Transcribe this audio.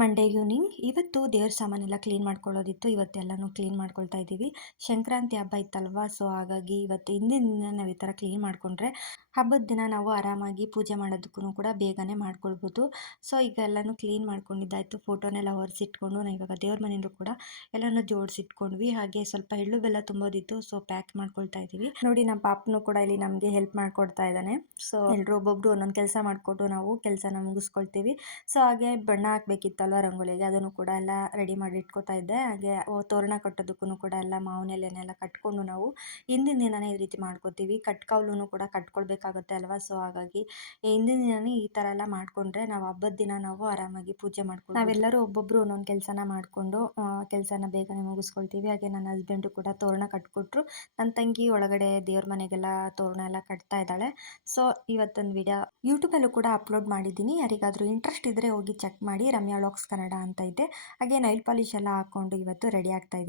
Monday evening ಇವತ್ತು ದೇವ್ರ ಸಾಮಾನೆಲ್ಲ ಕ್ಲೀನ್ ಮಾಡ್ಕೊಳ್ಳೋದಿತ್ತು. ಇವತ್ತೆಲ್ಲನೂ ಕ್ಲೀನ್ ಮಾಡ್ಕೊಳ್ತಾ ಇದ್ದೀವಿ. ಸಂಕ್ರಾಂತಿ ಹಬ್ಬ ಇತ್ತಲ್ವಾ, ಸೊ ಹಾಗಾಗಿ ಇವತ್ತು ಹಿಂದಿನ ದಿನ ನಾವು ಈ ಥರ ಕ್ಲೀನ್ ಮಾಡಿಕೊಂಡ್ರೆ ಹಬ್ಬದ ದಿನ ನಾವು ಆರಾಮಾಗಿ ಪೂಜೆ ಮಾಡೋದಕ್ಕೂ ಕೂಡ ಬೇಗನೆ ಮಾಡ್ಕೊಳ್ಬೋದು. ಸೊ ಈಗ ಎಲ್ಲನೂ ಕ್ಲೀನ್ ಮಾಡ್ಕೊಂಡಿದ್ದಾಯಿತು. ಫೋಟೋನೆಲ್ಲ ಒರೆಸಿಟ್ಕೊಂಡು ನಾವು ಇವಾಗ ದೇವ್ರ ಮನೆಯಲ್ಲೂ ಕೂಡ ಎಲ್ಲನೂ ಜೋಡಿಸಿಟ್ಕೊಂಡ್ವಿ. ಹಾಗೆ ಸ್ವಲ್ಪ ಎಳ್ಳು ಬೆಲ್ಲ ತುಂಬೋದಿತ್ತು, ಸೊ ಪ್ಯಾಕ್ ಮಾಡ್ಕೊಳ್ತಾ ಇದ್ದೀವಿ. ನೋಡಿ, ನಮ್ಮ ಪಾಪನು ಕೂಡ ಇಲ್ಲಿ ನಮಗೆ ಹೆಲ್ಪ್ ಮಾಡ್ಕೊಡ್ತಾ ಇದ್ದಾನೆ. ಸೊ ಎಲ್ಲರೂ ಒಬ್ಬೊಬ್ರು ಒಂದೊಂದು ಕೆಲಸ ಮಾಡಿಕೊಟ್ಟು ನಾವು ಕೆಲಸನ ಮುಗಿಸ್ಕೊಳ್ತೀವಿ. ಸೊ ಹಾಗೆ ಬಣ್ಣ ಹಾಕಬೇಕಿತ್ತಲ್ವ ರಂಗೋಲಿಗೆ, ಅದನ್ನು ಕೂಡ ಎಲ್ಲ ರೆಡಿ ಮಾಡಿ ಇಟ್ಕೋತಾ ಇದ್ದೆ. ಹಾಗೆ ತೋರಣ ಕಟ್ಟೋದಕ್ಕೂ ಕೂಡ ಎಲ್ಲ ಮಾವಿನ ಎಲೆನೆಲ್ಲ ಕಟ್ಕೊಂಡು ನಾವು ಹಿಂದಿನ ದಿನನೇ ಈ ರೀತಿ ಮಾಡ್ಕೋತೀವಿ. ಕಟ್ಕಾವಲು ಕೂಡ ಕಟ್ಕೊಳ್ಬೇಕಾಗುತ್ತೆ ಅಲ್ವಾ, ಸೊ ಹಾಗಾಗಿ ಹಿಂದಿನ ದಿನನೇ ಈ ಥರ ಎಲ್ಲ ಮಾಡಿಕೊಂಡ್ರೆ ನಾವು ಹಬ್ಬದ ದಿನ ನಾವು ಆರಾಮಾಗಿ ಪೂಜೆ ಮಾಡ್ಕೊಂಡು ನಾವೆಲ್ಲರೂ ಒಬ್ಬೊಬ್ರು ಒಂದೊಂದು ಕೆಲಸನ ಮಾಡಿಕೊಂಡು ಕೆಲಸನ ಬೇಗನೆ ಮುಗಿಸ್ಕೊಳ್ತೀವಿ. ಹಾಗೆ ನನ್ನ ಹಸ್ಬೆಂಡು ಕೂಡ ತೋರಣ ಕಟ್ಕೊಟ್ರು. ನನ್ನ ತಂಗಿ ಒಳಗಡೆ ದೇವ್ರ ಮನೆಗೆಲ್ಲ ತೋರಣ ಎಲ್ಲ ಕಟ್ತಾ ಇದ್ದಾಳೆ. ಸೊ ಇವತ್ತೊಂದು ವಿಡಿಯೋ ಯೂಟ್ಯೂಬಲ್ಲೂ ಕೂಡ ಅಪ್ಲೋಡ್ ಮಾಡಿದ್ದೀನಿ. ಯಾರಿಗಾದರೂ ಇಂಟ್ರೆಸ್ಟ್ ಇದ್ದರೆ ಹೋಗಿ ಚೆಕ್ ಮಾಡಿ. ರಮ್ಯಾ ವ್ಲಾಗ್ಸ್ ಕನ್ನಡ ಅಂತ ಇದೆ. ಹಾಗೆ ನೈಲ್ ಪಾಲಿಶ್ ಎಲ್ಲ ಹಾಕ್ಕೊಂಡು ಇವತ್ತು ರೆಡಿ ಆಗ್ತಾ ಇದ್ದೀನಿ.